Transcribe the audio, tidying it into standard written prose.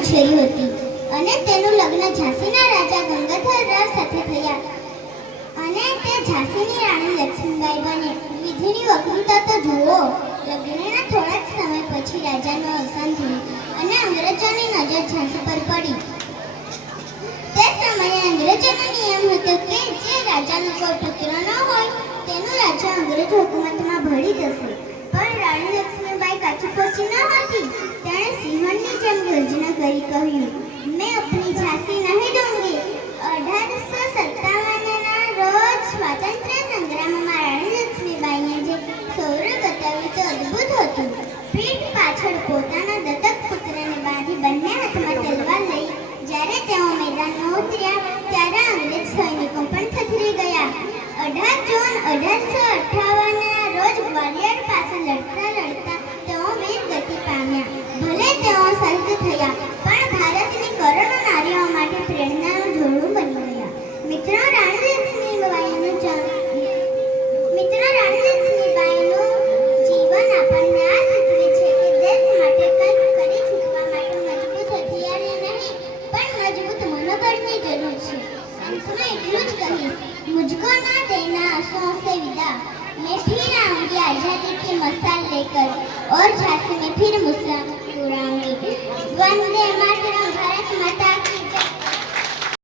ઉછેરી હતી અને તેનું લગ્ન ઝાંસીના રાજા ગંગાધર રાવ સાથે થયા અને તે ઝાંસીની રાણી લક્ષ્મીબાઈ બને. વિધિની વક્રતા તો જુઓ. લગ્નના થોડા જ સમય પછી રાજાનું અવસાન થયું અને અંગ્રેજોની નજર ઝાંસી પર પડી. તે સમયે અંગ્રેજોનો નિયમ હતો કે જે રાજાનો કોઈ પુત્ર ન હોય તેનું રાજ્ય અંગ્રેજ હુકુમતમાં ભળી જશે. પણ રાણી લક્ષ્મીબાઈ કાચી પહોંચી ન હતી. તેણે સિંહણની જેમ ગર્જના કરી કહ્યું, મેં અપની ઝાંસી નહીં દૂંગી. 1857ના રોજ સ્વાતંત્ર્ય સંગ્રામમાં રાણી લક્ષ્મીબાઈએ જે શૌર્ય બતાવ્યું તે અદ્ભુત હતું. પીઠ પાછળ પોતાના દત્તક પુત્રને બાંધી બંને હાથમાં તલવાર લઈ જ્યારે તેઓ મેદાનમાં ઉતર્યા ત્યારે અંગ્રેજ સૈનિકો પણ થથરી ગયા. 18 જૂન 1858ના રોજ ગ્વાલિયર પાસે લડતા લડતા તેઓ વીર ગતિ પામ્યા. ભલે તેઓ શહીદ થયા પણ ભારતની કરોડો નારીઓ માટે પ્રેરણાનું જોડું બની ગયા. મિત્રો, રાણી લક્ષ્મીબાઈનું જીવન આપણને આ શીખવે છે કે દેશ માટે કંઈક કરી છૂટવા માટે મજબૂત હથિયારની નહીં પણ મજબૂત મનોબળની જરૂર છે. અંતમાં એટલું જ કહીશ, મુझको ना देना आंसुओं से विदा, मैं फिर आऊंगी आजादी की मसाल लेकर और झांसी में फिर मुस्कुराऊंगी. वंदे मातरम. भारत माता